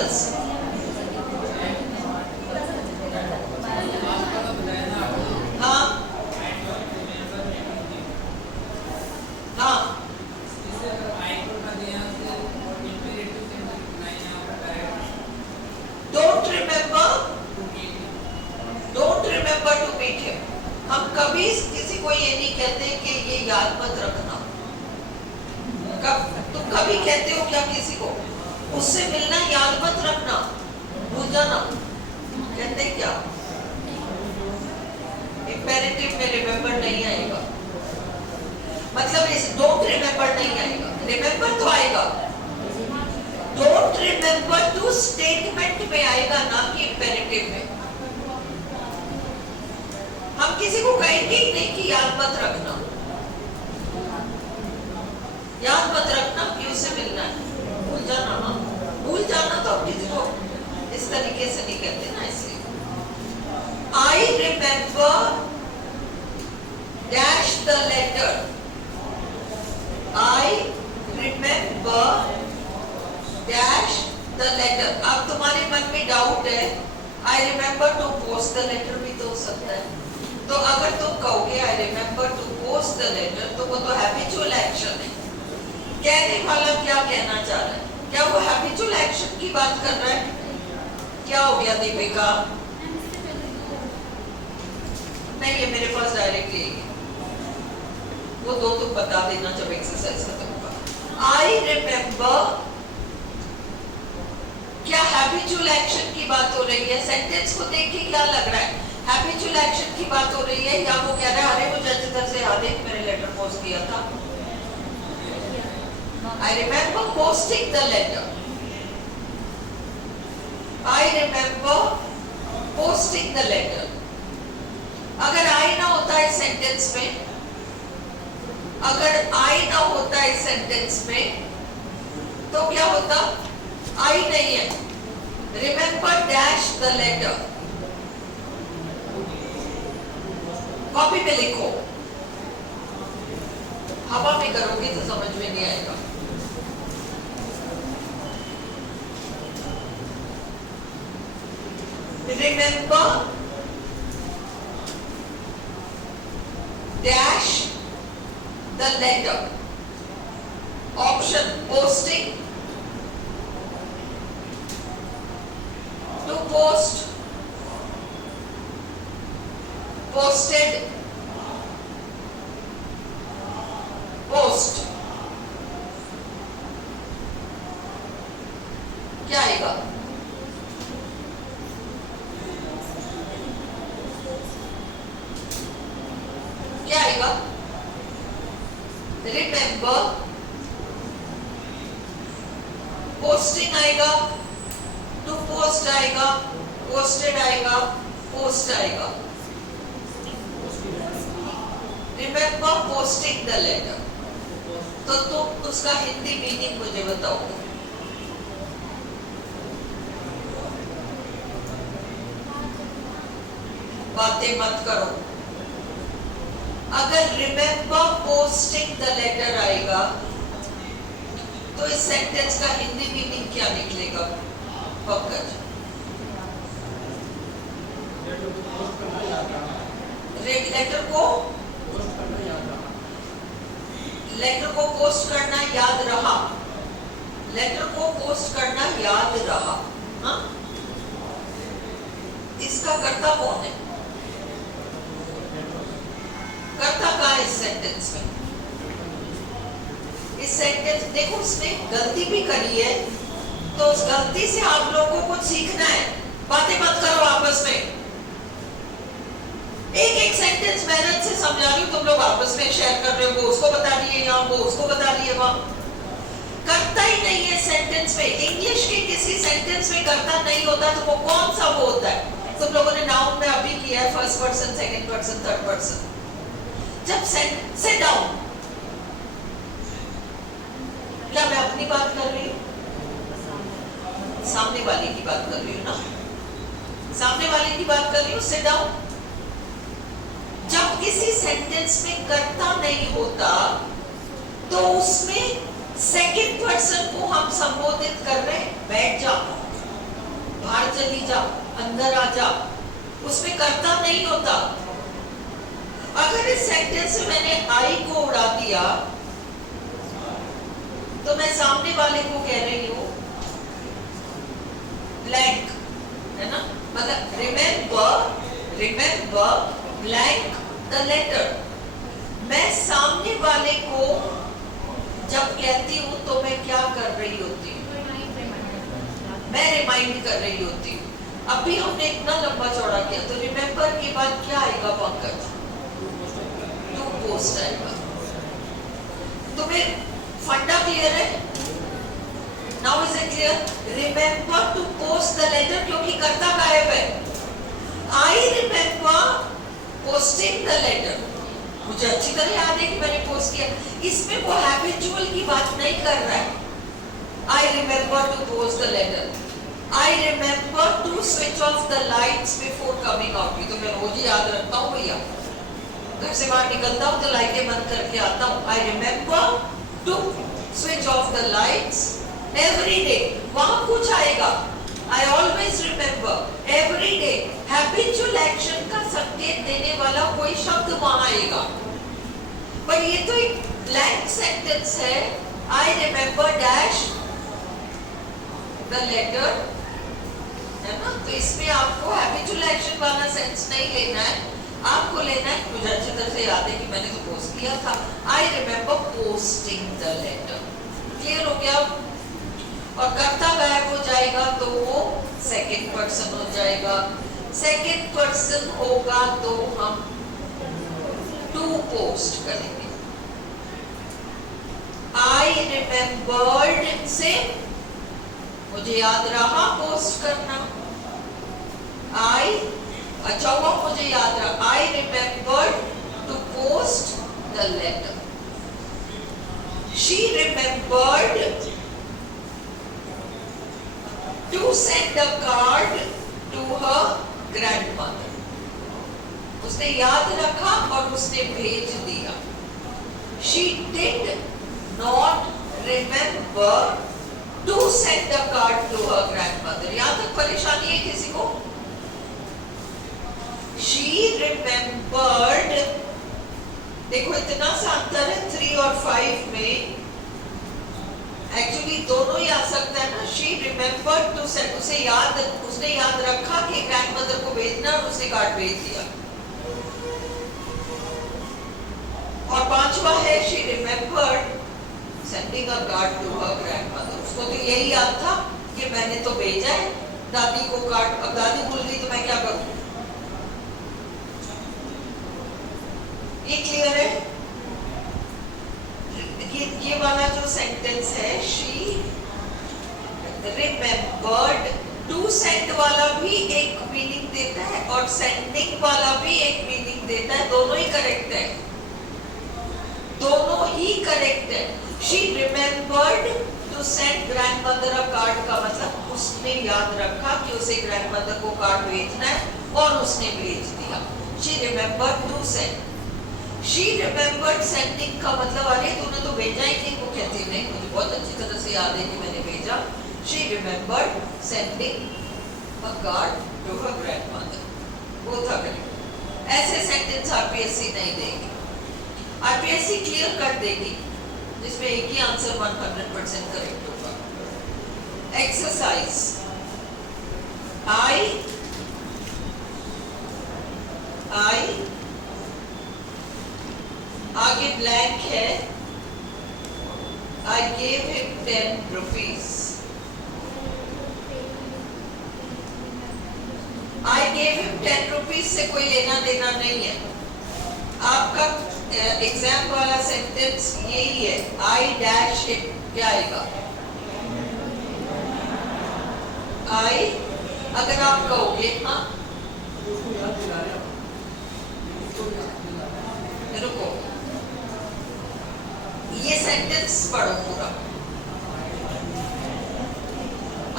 Examples. हाँ हाँ don't remember to meet him. हम कभी किसी को ये नहीं कहते कि ये याद मत रखना। तुम कभी कहते हो क्या किसी को उससे मिलना याद मत रखना, भूल जाना? कहते क्या? इंपेरेटिव में रिमेम्बर नहीं आएगा, मतलब इस डोंट रिमेम्बर नहीं आएगा, रिमेम्बर तो आएगा। डोंट रिमेम्बर टू स्टेटमेंट में आएगा, ना कि इंपेरेटिव में। हम किसी को कहेंगे ही नहीं कि याद मत रखना, याद मत रखना कि उससे मिलना है, भूल जाना ना। भूल जाना तो हम किसी को इस तरीके से नहीं कहते ना, इसलिए I remember dash the letter. I remember dash the letter. अब तुम्हारे मन में डाउट है, I remember to post the letter भी तो हो सकता है। तो अगर तुम कहोगे I remember to post the letter, तो वो तो habitual action है। कहने वाला क्या कहना चाह रहा है? क्या वो habitual action की बात कर रहा है? क्या हो गया दीपिका? नहीं, ये मेरे पास डायरेक्टली वो दो तुम बता देना जब एक्सरसाइज खत्म होगा। I remember, क्या हैबिचुअल एक्शन की बात हो रही है? सेंटेंस को देख के क्या लग रहा है? हैबिचुअल एक्शन की बात हो रही है, या वो कह रहा है अरे वो जजिदर से याद है मैंने लेटर पोस्ट किया था। I remember posting the letter. I remember posting the letter. अगर I ना होता है सेंटेंस में, अगर I ना होता है सेंटेंस में, तो क्या होता? I नहीं है। Remember dash the letter. Copy पे लिखो, हवा में करोगे तो समझ में नहीं आएगा। Remember dash the letter. Option posting, to post, posted, post। क्या आएगा? क्या आएगा? रिमेम्बर, पोस्टिंग आएगा, टू पोस्ट आएगा, पोस्टेड आएगा, पोस्ट आएगा। Remember posting the letter. तो तुम उसका हिंदी मीनिंग मुझे बताओ। बातें मत करो। अगर रिमेम्बर पोस्टिंग द लेटर आएगा तो इस सेंटेंस का हिंदी मीनिंग क्या निकलेगा? पंकज, लेटर को पोस्ट करना याद रहा, लेटर को पोस्ट करना याद रहा। हाँ, इसका कर्ता कौन है? कर्ता कहाँ है इस सेंटेंस में? इस सेंटेंस देखो, उसने गलती भी करी है, तो उस गलती से आप लोगों को कुछ सीखना है। बातें मत करो आपस में। एक एक सेंटेंस मेहनत से समझा रही हूँ, तुम लोग आपस में शेयर कर रहे हो, वो उसको बता रही है यहाँ, वो उसको बता रही है वहां। करता ही नहीं है सेंटेंस में। इंग्लिश के किसी सेंटेंस में करता नहीं होता, तो वो कौन सा वो होता है? तुम लोगों ने नाउन में अभी किया है, first person, second person, third person. जब सिट डाउन, क्या मैं अपनी बात कर रही हूँ? सामने वाले की बात कर रही हूँ ना, सामने वाले की बात कर रही हूँ। Sit down. जब किसी सेंटेंस में कर्ता नहीं होता तो उसमें सेकंड पर्सन को हम संबोधित कर रहे हैं, बैठ जाओ। बाहर चली जा, अंदर आ जा, उसमें कर्ता नहीं होता। अगर इस सेंटेंस में मैंने आई को उड़ा दिया तो मैं सामने वाले को कह रही हूं ब्लैंक, है ना, मतलब रिमेंबर ब्लैंक द लेटर। मैं सामने वाले को जब कहती हूं तो मैं क्या कर रही होती हूँ, मैं रिमाइंड कर रही होती हूँ। अभी हमने इतना लंबा चौड़ा किया तो रिमेंबर के बाद क्या आएगा पंकज, टू पोस्ट आएगा। तुम्हें फंडा क्लियर है? Now is it clear? Remember to post the letter, क्योंकि कर्ता गायब है। I remember posting the letter, मुझे अच्छी तरह याद है कि मैंने पोस्ट किया। इसमें वो हैबिचुअल की बात नहीं कर रहा है। I remember to post the letter, I remember to switch off the lights before coming out. तो मैं रोज याद रखता हूँ भैया, घर से बाहर निकलता हूँ तो लाइटें बंद करके आता हूँ। I remember to switch off the lights every day, वहां कुछ आएगा। I always remember every day, habitual action का संकेत देने वाला कोई शब्द वहां आएगा। पर ये तो एक blank sentence है। I remember dash the letter, है ना, तो इसमें आपको habitual action वाला सेंस नहीं लेना है, आपको लेना है, मुझे अच्छी तरह से याद है कि मैंने तो पोस्ट किया था। I remember posting the letter। Clear हो गया? और कर्ता गायब हो जाएगा तो वो सेकंड पर्सन हो जाएगा। सेकंड पर्सन होगा तो हम टू पोस्ट करेंगे। आई रिमेंबर्ड से मुझे याद रहा पोस्ट करना। आई, अच्छा हुआ मुझे याद रहा। I remembered to post the letter. She remembered to send a card to her grandmother। उसने याद रखा और उसने भेज दिया। She did not remember to send a card to her grandmother। यहाँ तक परेशानी है किसी को? She remembered, देखो इतना सा अंतर है 3 और 5 में। एक्चुअली दोनों ही आ सकता है ना। शी रिमेंबर्ड टू सेंड, उसने याद रखा कि ग्रैंडमदर को भेजना और उसने कार्ड भेज दिया। और पांचवा है she remembered sending a card to her grandmother. उसको तो यही याद था कि मैंने तो भेजा है दादी को कार्ड, अब दादी भूल गई तो मैं क्या करूं? ये क्लियर है? ये वाला जो सेंटेंस है शी रिमेंबर्ड, टू सेंड वाला भी एक मीनिंग देता है और सेंडिंग वाला भी एक मीनिंग देता है। दोनों ही करेक्ट है, दोनों ही करेक्ट है। She remembered to send grandmother a card का मतलब उसने याद रखा कि उसे ग्रैंडमदर को कार्ड भेजना है और उसने भेज दिया। She remembered to send. She remembered sending का मतलब अरे तूने तो भेजा ही नहीं, वो कहती नहीं, मुझे बहुत अच्छी तरह से याद है कि मैंने भेजा। She remembered sending a card to her grandmother। वो था करेक्ट। ऐसे सेंटेंस आरपीएससी नहीं देगी। आरपीएससी क्लियर कर देगी जिसमें एक ही आंसर 100% करेक्ट होगा। एक्सरसाइज आई आगे ब्लैंक है। I gave him 10 rupees। I gave him 10 rupees से कोई लेना देना नहीं है। आपका एग्जाम वाला सेंटेंस यही है। I dash him क्या आएगा? I, अगर आप कहोगे हाँ रुको, ये सेंटेंस पढ़ो पूरा।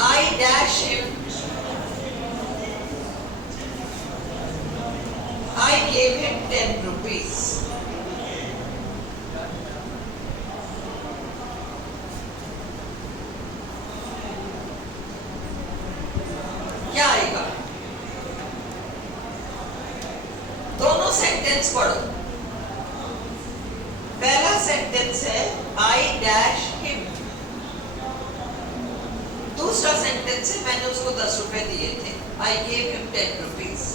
I dash him, I gave him 10 rupees। Sentence पढ़ो। पहला सेंटेंस है आई डैश हिम। दूसरा सेंटेंस है मैंने उसको 10 रुपए दिए थे, I gave him 10 rupees.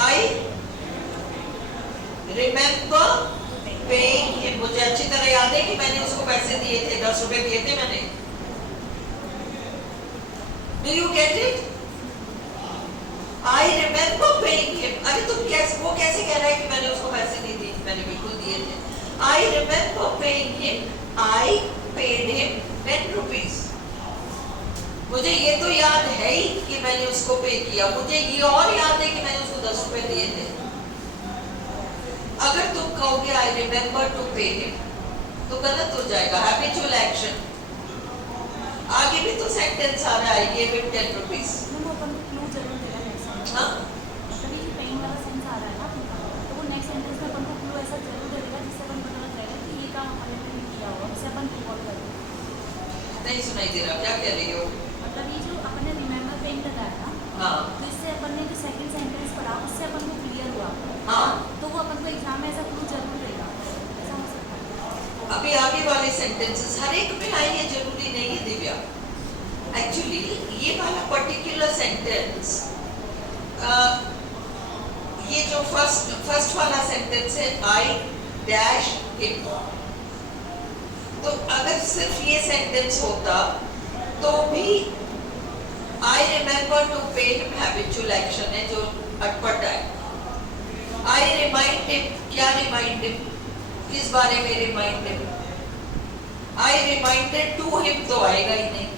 I remember paying him, मुझे अच्छी तरह याद है कि मैंने उसको पैसे दिए थे, 10 रुपए दिए थे मैंने। Do you get it? I remember paying him. अरे तुम कैसे, वो कैसे कह रहा है कि मैंने उसको पैसे नहीं दिए? मैंने बिल्कुल दिए थे। I remember paying him, I paid him 10 rupees. मुझे ये तो याद है ही कि मैंने उसको पे किया, मुझे ये और याद है कि मैंने उसको 10 रुपए दिए थे। अगर तुम कहोगे I remember to pay him तो गलत हो जाएगा, हैबिचुअल एक्शन। आगे भी तो सेंटेंस आ रहा है, आई गिव हिम 10 रुपीज। हाँ, नहीं सुनाई दे रहा, क्या कह रही हो? मतलब ये जो अपन ने रिमेम्बर पेइंग लगाया ना, हाँ, तो इससे अपन ने जो सेकंड सेंटेंस पढ़ा उससे अपन को क्लियर हुआ। हाँ, तो वो अपन को एग्जाम में ऐसा क्लू जरूर देगा, ऐसा हो सकता है। अभी आगे वाले सेंटेंसेस हर एक में आए, ये जरूरी नहीं है दिव्या। एक्चुअली ये वाला पर्टिकुलर सेंटेंस, ये जो फर्स्ट वाला सेंटेंस है आई डैश हिम, तो अगर सिर्फ ये सेंटेंस होता तो भी I remember to pay him habitual action है जो अटपटा है। आई रिमाइंड हिम, क्या रिमाइंड हिम? किस बारे में remind him? I reminded to him तो आएगा ही नहीं।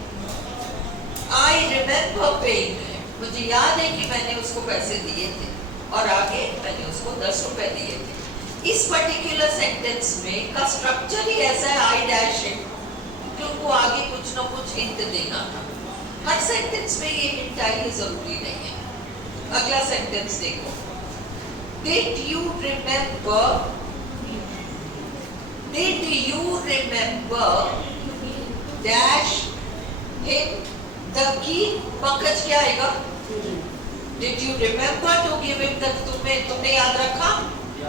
आई रिमेम्बर पेइंग हिम, मुझे याद है कि मैंने उसको पैसे दिए थे और आगे मैंने उसको 10 रुपए दिए थे। इस पर्टिकुलर सेंटेंस में का स्ट्रक्चर ही ऐसा है, आई डैश हिम, कि उनको आगे कुछ ना कुछ हिंट देना था। हर सेंटेंस में ये हिंट आनी जरूरी नहीं है। अगला सेंटेंस देखो, did you remember, did you remember dash him the key. Pankaj क्या आएगा? Did you remember to give him the, तुमने याद रखा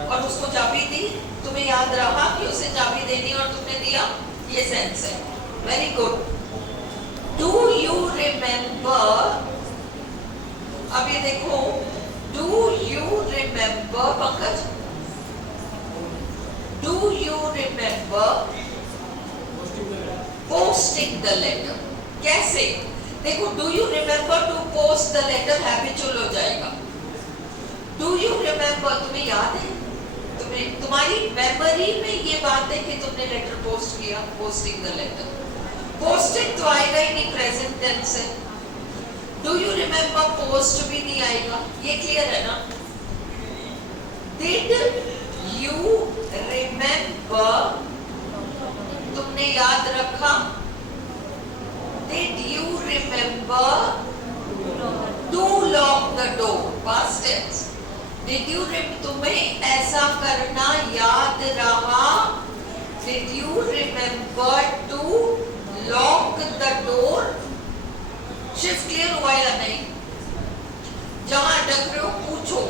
और उसको चाबी दी, तुम्हें याद रहा कि उसे चाबी देनी और तुमने दिया, ये सेंस है। Very good. Do you remember, अब ये देखो, do you remember Pankaj, do you remember posting the letter. कैसे? देखो, do you remember to post the letter habitual हो जाएगा। डू यू रिमेम्बर, तुम्हें याद है, तुम्हारी मेमोरी में ये बात है कि तुमने लेटर पोस्ट किया, पोस्टिंग द लेटर। पोस्टेड तो आएगा ही नहीं, प्रेजेंट टेंस है। डू यू रिमेम्बर पोस्ट भी नहीं आएगा, ये क्लियर है ना? डिड यू रिमेम्बर, तुमने याद रखा। Did you remember to lock the door, past tense. Did you तुम्हें ऐसा करना याद रहा? Did you remember to lock the door? Shift clear हुआ या नहीं? जहां अटक रहे हो पूछो।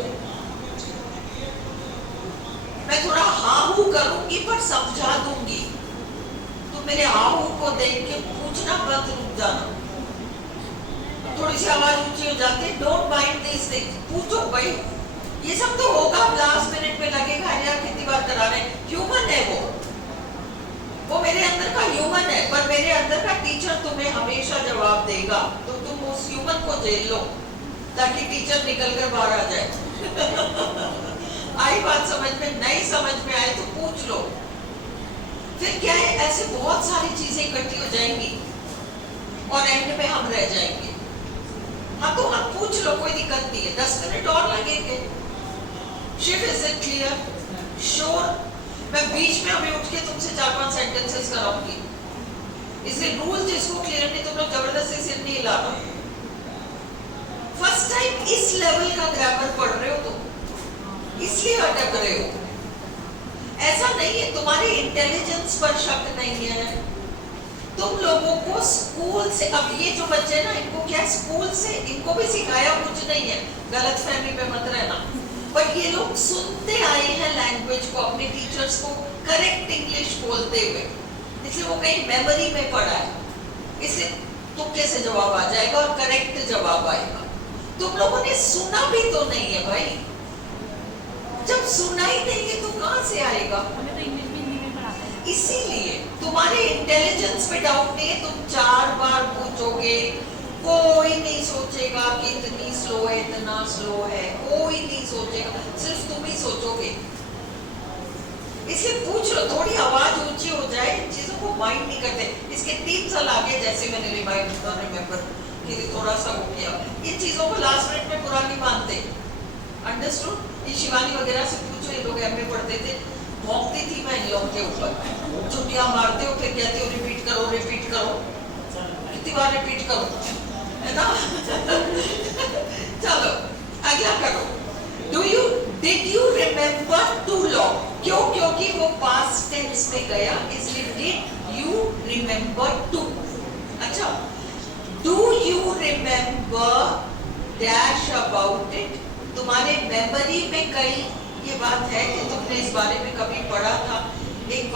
मैं थोड़ा हाँ हूँ करूंगी पर समझा दूंगी, तो मेरे हाँ हूँ को देख के पूछना मत, रुक जाना। थोड़ी सी आवाज ऊंची हो जाती है, डोंट माइंड दिस थिंग्स, पूछो भाई। ये सब तो होगा, लास्ट मिनट में लगेगा यार कितनी बार करा रहे हैं, ह्यूमन है वो मेरे अंदर का ह्यूमन है, पर मेरे अंदर का टीचर तुम्हें हमेशा जवाब देगा, तो तुम उस ह्यूमन को झेल लो ताकि टीचर निकल कर बाहर आ जाए। आई बात समझ में? नहीं समझ में आए तो पूछ लो। फिर क्या है, ऐसे बहुत सारी चीजें इकट्ठी हो जाएंगी और एंड में हम रह जाएंगे। हाँ तो हम पूछ लो, कोई दिक्कत नहीं है, 10 मिनट और लगेंगे। Shiv, is it clear? Sure? मैं बीच में अभी उठ के तुमसे 4-5 सेंटेंसेस कराऊंगी, इसलिए रूल जिसको क्लियर नहीं तुम लोग जबरदस्ती सिर नहीं हिलाना। फर्स्ट टाइम इस लेवल का ग्रामर पढ़ रहे हो तो इसलिए अटक रहे हो। ऐसा नहीं है, तुम्हारे इंटेलिजेंस पर शक नहीं है, तुम लोगों को स्कूल से, अब ये जो बच्चे ना, इनको क्या स्कूल से इनको भी सिखाया कुछ नहीं है, गलत फहमी में मत रहना, पर ये लोग सुनते आए हैं लैंग्वेज को, अपने टीचर्स को करेक्ट इंग्लिश बोलते हुए, इसलिए वो कहीं मेमोरी में पड़ा है, इसलिए तुक्के से जवाब आ जाएगा और करेक्ट जवाब आएगा। तुम लोगों ने सुना भी तो नहीं है भाई, जब सुना ही नहीं है तो कहां से आएगा? हमें तो इंग्लिश भी हिंदी में पढ़ाते हैं। इसीलिए तुम्हारे इंटेलिजेंस पे डाउट नहीं है, तुम 4 बार पूछोगे, कोई नहीं सोचेगा कि इतनी स्लो है, इतना स्लो है, कोई नहीं सोचेगा, सिर्फ तुम ही सोचोगे। इसलिए पूछ लो, थोड़ी आवाज ऊंची हो जाए, इन चीजों को माइंड नहीं करते। इसके 3 साल आगे जैसे मैंने रिमेम्बर कि थोड़ा सा हो गया, इन चीजों को लास्ट मिनट में बुरा नहीं मानते। अंडरस्टूड? ये शिवानी वगैरह से पूछो, ये लोग एमए पढ़ते थे, भौंकती थी मैं इन लोगों के ऊपर, छुट्टियां मारते हो, फिर कहती हो रिपीट करो, रिपीट करो, कितनी बार रिपीट करो, है ना? चलो अगला करो। Did you remember to long? क्यों? क्योंकि वो पास्ट टेंस में गया, इसलिए डिड यू रिमेम्बर टू। अच्छा, do you remember dash about it? तुम्हारे मेमोरी में कहीं ये बात है कि तुमने इस बारे में कभी पढ़ा था, एक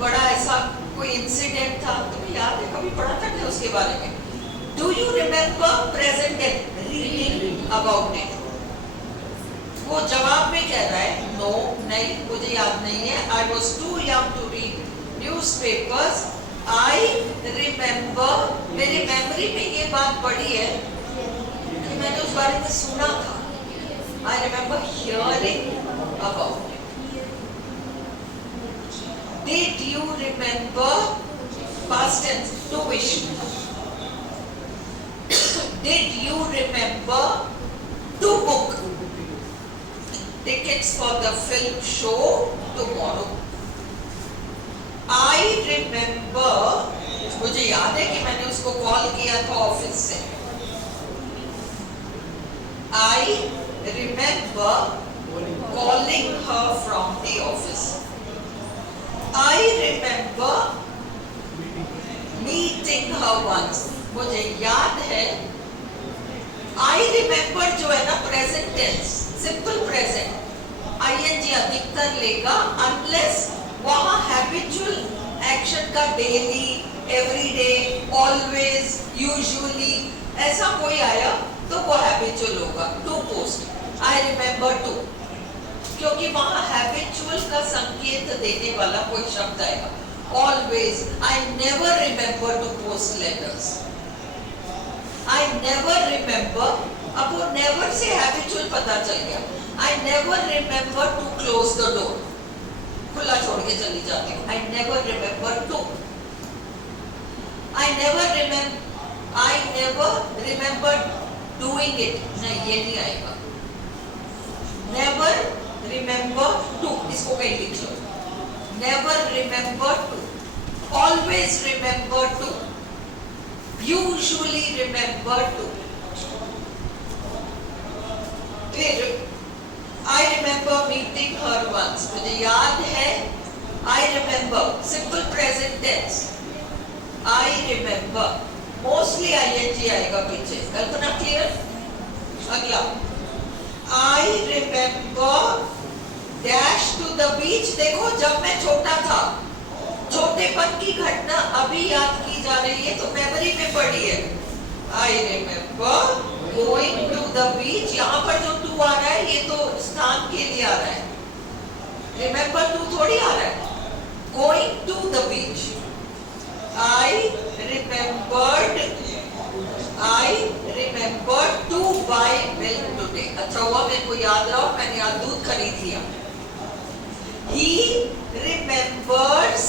बड़ा ऐसा कोई इंसिडेंट था, तुम्हें याद है, कभी पढ़ा था क्या उसके बारे में? Do you remember present tense reading about it? वो जवाब में कह रहा है नो, नहीं, मुझे याद नहीं है, I was too young to read newspapers, I remember, मेरी मेमोरी में ये बात पड़ी है कि मैंने उस बारे में सुना था, I remember hearing about it. Did you remember past tense to wish? Did you remember to book tickets for the film show tomorrow? I remember, मुझे याद है कि मैंने उसको कॉल किया था ऑफिस से। I remember calling her from the office. I remember meeting her once. मुझे याद है। I remember जो है ना present tense, simple present, ing अधिकतर लेगा, अनलेस वहां हैबिचुअल एक्शन का डेली, एवरीडे, ऑलवेज, यूजुअली ऐसा कोई आया तो वो हैबिचुअल होगा। To post I remember to, क्योंकि वहां हैबिचुअल का संकेत देने वाला कोई शब्द आएगा। Always, I never remember to post letters, I never remember, अब वो नेवर से हैबिचुअल पता चल गया। I never remember to close the door, खुला छोड़ के चली जाती हूँ। I never remember to, I never remember doing it, नहीं ये नहीं आएगा। नेवर रिमेम्बर टू, इसको कहीं लिख लो, never remember to, always remember to, usually remember to. फिर I remember meeting her once, मुझे याद है। I remember, simple present tense, I remember, mostly ing आएगा पीछे, कल्पना क्लियर? अगला, I remember dash to the beach। देखो, जब मैं छोटा था, छोटेपन की घटना अभी याद की जा रही है तो मेमोरी में पड़ी है। I remember going to the beach, यहाँ पर जो टू आ रहा है ये तो स्थान के लिए आ रहा है, remember टू थोड़ी आ रहा है। Going to the beach, I remembered to buy milk today। अच्छा हुआ मेरे को याद रहा, मैंने आज दूध खरीद लिया। He remembers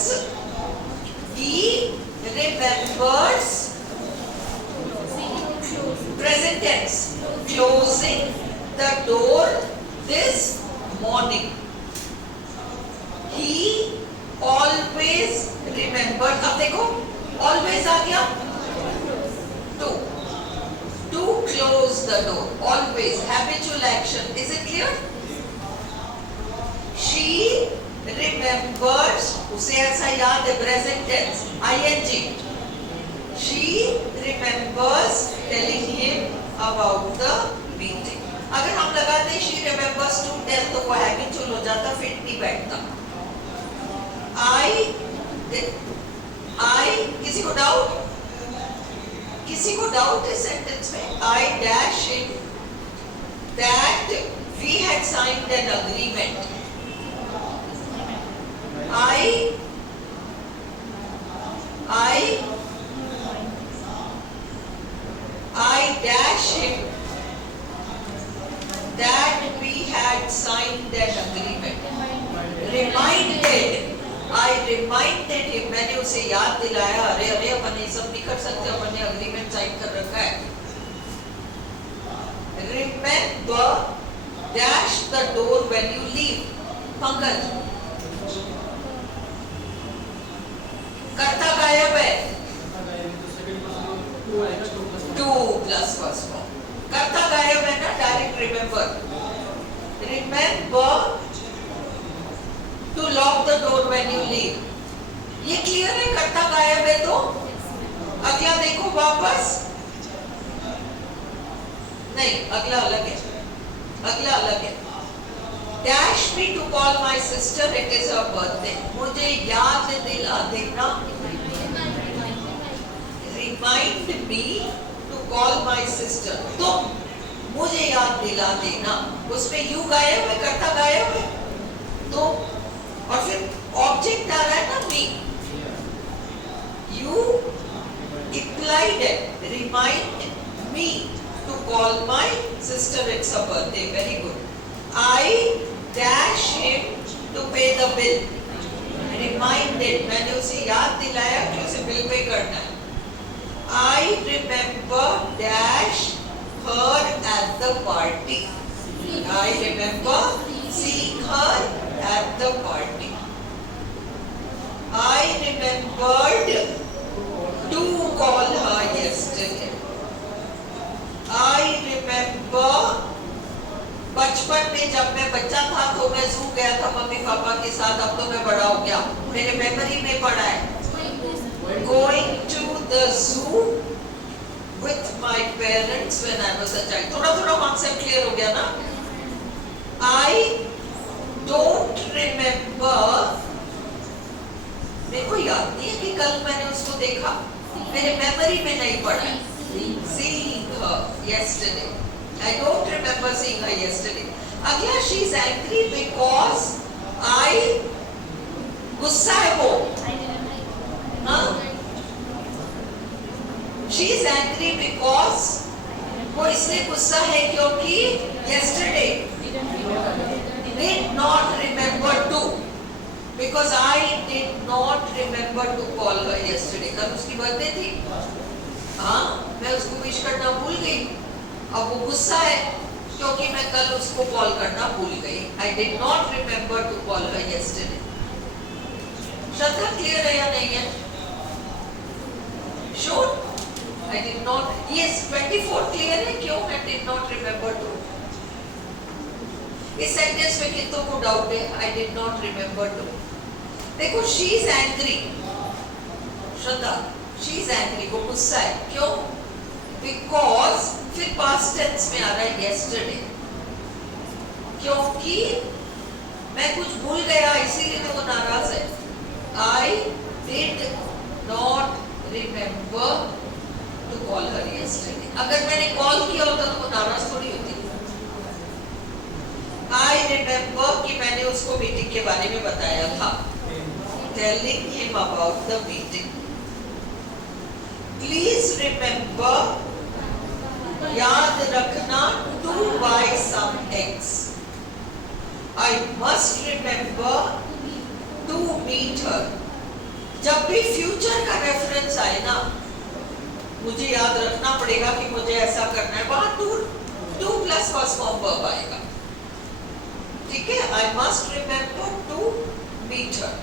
present tense, closing the door this morning। He always remembers, अब देखो always आ गया, to close the door, always, habitual action, is it clear? She remembers उसे ऐसा याद है, present tense ing. She remembers telling him about the meeting. अगर हम लगाते she remembers to tell तो वो habitual हो जाता, फिट नहीं बैठता. किसी को डाउट? किसी को डाउट है सेंटेंस में? I dash him that we had signed an agreement. I dash him that we had signed an agreement. Reminded. I reminded him. मैंने उसे याद दिलाया, अरे अरे अपन ये सब नहीं कर सकते, अपन ने अग्रीमेंट साइन कर रखा है. Remember, dash the door when you leave. Pankaj, कर्ता गायब है. 2 plus first form. कर्ता गायब है ना, direct remember. Remember to lock the door when you leave. ये क्लियर है? कर्ता गायब है तो अगला देखो वापस. नहीं, अगला अलग है. अगला अलग है. Dash me to call my sister, it is her birthday. मुझे याद दिला देना. Remind me to call my sister. तुम मुझे याद दिला देना. उसमें you गायब है, कर्ता गायब है. तो और फिर ऑब्जेक्ट आ रहा है ना, me. You implied it. Remind me to call my sister, it's her birthday. Very good. I dash him to pay the bill. Reminded, मैंने उसे याद दिलाया कि उसे बिल पे करना है. I remember dash her at the party. I remember seeing her at the party. I remembered to call her yesterday. I remember बचपन में जब मैं बच्चा था तो मैं जू गया था मम्मी पापा के साथ. अब तो मैं बड़ा हो गया, मेरे मेमोरी में पड़ा है. Going to the zoo with my parents when I was a child. थोड़ा थोड़ा कॉन्सेप्ट क्लियर हो गया ना? I don't remember. मेरे को याद नहीं है कि कल मैंने उसको देखा, मेरे मेमोरी में नहीं पड़ा है. Seeing her yesterday. I don't remember seeing her yesterday. अगला she is angry because I गुस्सा है वो. हाँ? She is angry because वो इसलिए गुस्सा है क्योंकि yesterday did not remember to. Because I did not remember to call her yesterday. कल उसकी बर्थडे थी. हाँ, मैं उसको विश करना भूल गई. अब वो गुस्सा है क्योंकि मैं कल उसको कॉल करना भूल गई. I did not remember to call her yesterday. Shraddha clear है या नहीं है? Sure? I did not. Yes, 24 clear है. क्यों I did not remember to? इस सेंटेंस में कितनों को डाउट है? I did not remember to. देखो, she is angry. Shraddha, she is angry. वो गुस्सा है. क्यों? Because फिर past tense में आ रहा है yesterday. क्योंकि मैं कुछ भूल गया इसीलिए तो वो नाराज है. I did not remember to call her yesterday. अगर मैंने कॉल किया होता तो वो नाराज थोड़ी होती. I remember कि मैंने उसको मीटिंग के बारे में बताया था. Telling him about the meeting. Please remember, याद रखना, to buy some eggs. I must remember to meet her. जब भी फ्यूचर का रेफरेंस आए ना, मुझे याद रखना पड़ेगा कि मुझे ऐसा करना है. वहां two plus first form verb आएगा. ठीक है? I must remember to meet her.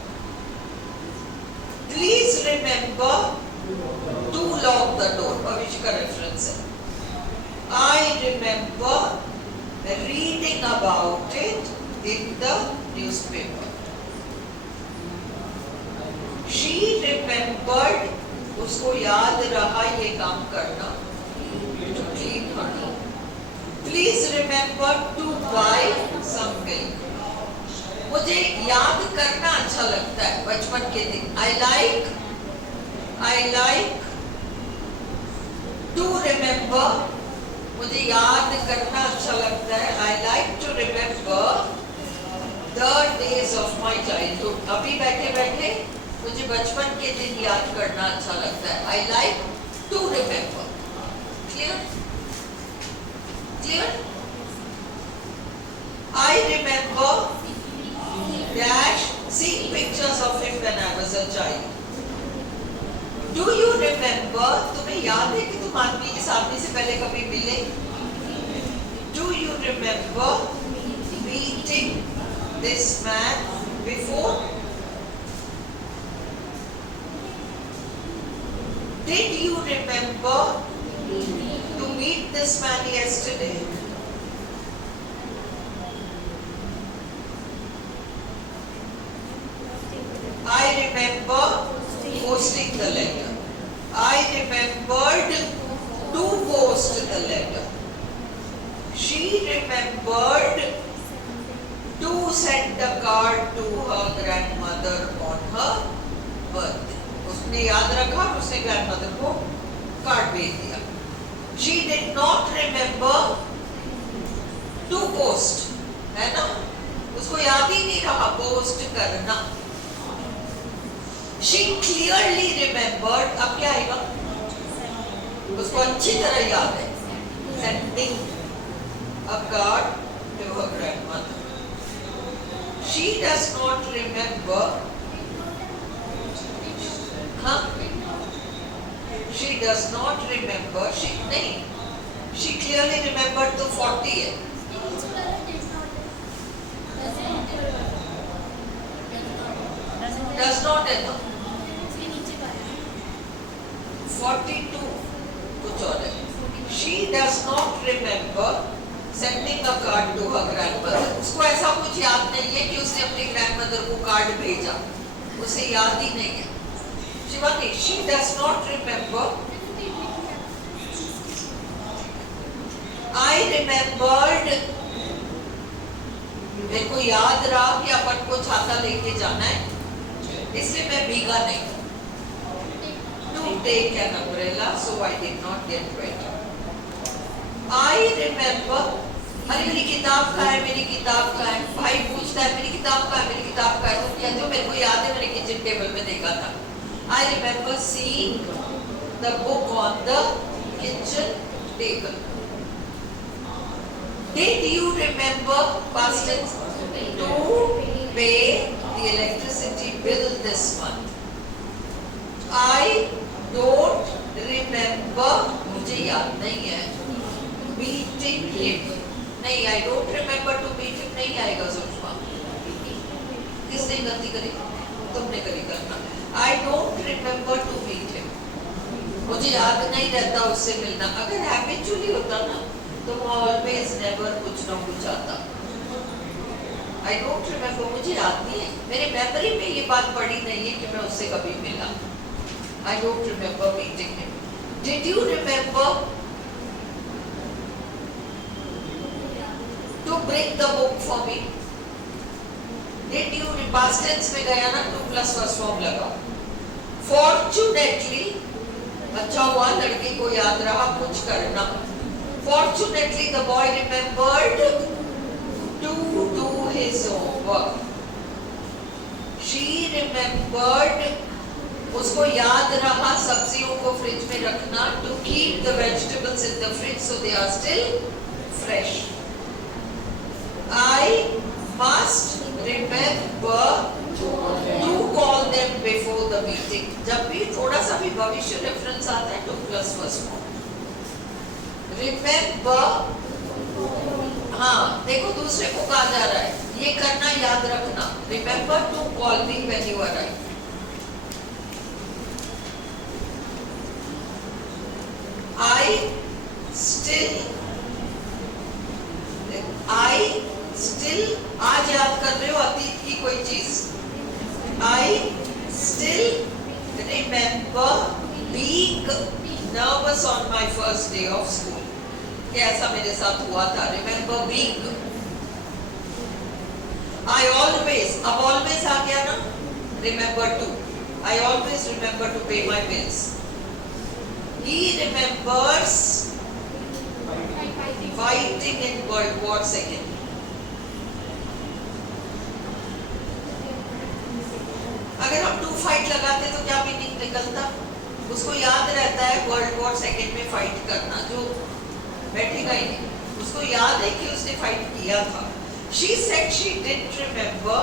Please remember to lock the door. भविष्य का रेफरेंस है. I remember reading about it in the newspaper. remembered, उसको याद रहा ये काम करना, to clean her. Please remember to buy some milk. मुझे याद करना अच्छा लगता है बचपन के दिन. I like to remember. मुझे याद करना अच्छा लगता है. I like to remember the days of my childhood. अभी बैठे बैठे मुझे बचपन के दिन याद करना अच्छा लगता है. I like to remember. Clear? Clear? I remember dash seeing pictures of him when I was a child. Do you remember? तुम्हें याद है कि तुम आदमी इस आदमी से पहले कभी मिले? Do you remember meeting this man before? Did you remember to meet this man yesterday? I remember posting the letter. I remembered to post the letter. She remembered to send a card to her grandmother on her birthday. उसने याद रखा और उसने grandmother को card भेज दिया. She did not remember to post. है ना? उसको याद ही नहीं रहा पोस्ट करना. She clearly remembered. अब क्या आएगा? उसको अच्छी तरह याद है. Sending a card to her grandmother. She does not remember. हाँ? She does not remember. She नहीं. She clearly remembered तो 40 है. Does not है तो 42 कुछ और है. She does not remember sending a card to her grandmother. उसको ऐसा कुछ याद नहीं है कि उसने अपनी grandmother को कार्ड भेजा. उसे याद ही नहीं है. Shivani, she does not remember. I remembered. मेरे को याद रहा कि अपन को छाता लेके जाना है, इसलिए मैं भीगा नहीं. To take an umbrella, so I did not get wet. I remember. अरे मेरी किताब कहाँ है? मेरी किताब कहाँ है? भाई पूछता है मेरी किताब कहाँ है? मेरी किताब कहाँ है? तो कहते हो मेरे को याद है, मैंने किचन टेबल में देखा था. I remember seeing the book on the kitchen table. Did you remember past tense to pay the electricity bill this month? I don't remember. मुझे याद नहीं है. Meeting him. नहीं, I don't remember to meet him नहीं आएगा सुषमा. किसने गलती करी? तुमने करी करना. I don't remember to meet him. मुझे याद नहीं रहता उससे मिलना. अगर habitually होता ना तो always never कुछ ना कुछ आता. I don't remember. मुझे याद नहीं है. मेरे मेमोरी में ये बात पड़ी नहीं है कि मैं उससे कभी मिला. I don't remember meeting him. Did you remember to bring the book for me? Did you? Past tense में गया ना to plus first form लगा. Fortunately, अच्छा हुआ लड़के को याद रहा कुछ करना. Fortunately, the boy remembered to do his homework. She remembered. उसको याद रहा सब्जियों को फ्रिज में रखना. To keep the vegetables in the fridge so they are still fresh. I must remember to call them before the meeting. जब भी थोड़ा सा भी भविष्य रेफरेंस आता है तो प्लस फर्स्ट फॉर्म. Remember. हाँ देखो दूसरे को कहा जा रहा है ये करना याद रखना. Remember to call me when you arrive. I still आज याद कर रहे हो अतीत की कोई चीज. I still first day of school कि ऐसा मेरे साथ हुआ था. Remember being. आई ऑलवेज, अब ऑलवेज आ गया ना. Remember to. I always remember to pay my bills. He remembers fighting in World War II. अगर हम टू फाइट लगाते तो क्या मीनिंग निकलता? उसको याद रहता है वर्ल्ड वॉर सेकेंड में फाइट करना, जो बैठेगा ही नहीं. उसको याद है कि उसने फाइट किया था. She said she didn't remember.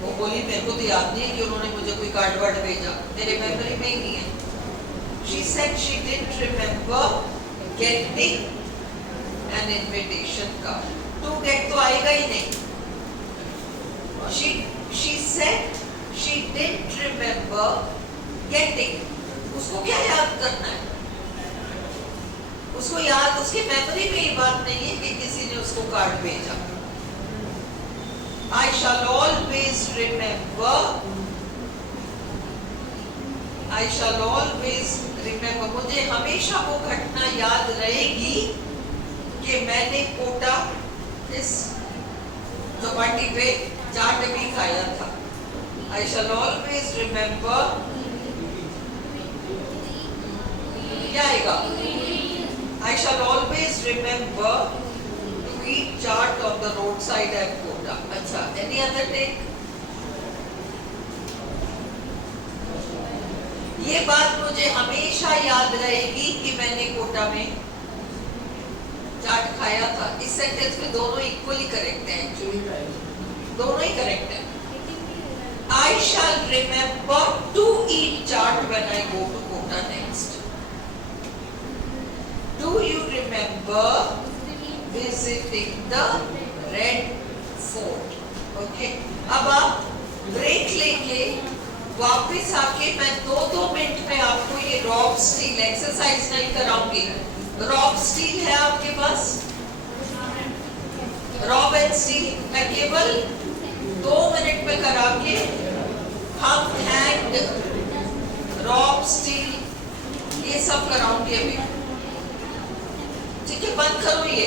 वो बोली मेरे को तो याद नहीं है कि उन्होंने मुझे कोई कार्ड वर्ड भेजा, मेरे मेमोरी में ही नहीं है. She said she didn't remember getting an invitation card. To get तो आएगा ही नहीं. She said she didn't remember getting. उसको क्या याद करना है? उसको याद, उसकी मेमोरी में ये बात नहीं है कि किसी ने उसको कार्ड भेजा. I shall always remember. I shall always remember. मुझे हमेशा वो घटना याद रहेगी कि मैंने कोटा इस चौपाटी पे चाट भी खाया था. I shall always remember. क्या आएगा? I shall always remember to eat chaat on the roadside at Kota. अच्छा, any other take? ये बात मुझे हमेशा याद रहेगी कि मैंने कोटा में चाट खाया था. इस सेंटेंस में दोनों इक्वली करेक्ट हैं. एक्चुअली दोनों ही करेक्ट हैं. I shall remember to eat chaat when I go to Kota next. Do you remember visiting the Red Fort? Okay. अब आप ब्रेक लेके वापस आके मैं 2-2 मिनट में आपको ये रॉब स्टील एक्सरसाइज नहीं कराऊंगी. रॉब स्टील है आपके पास? रॉब एंड स्टील मैं केवल 2 मिनट में करा के हम हैंड, रॉब स्टील ये सब कराऊंगी अभी. ठीक है, बंद करो ये.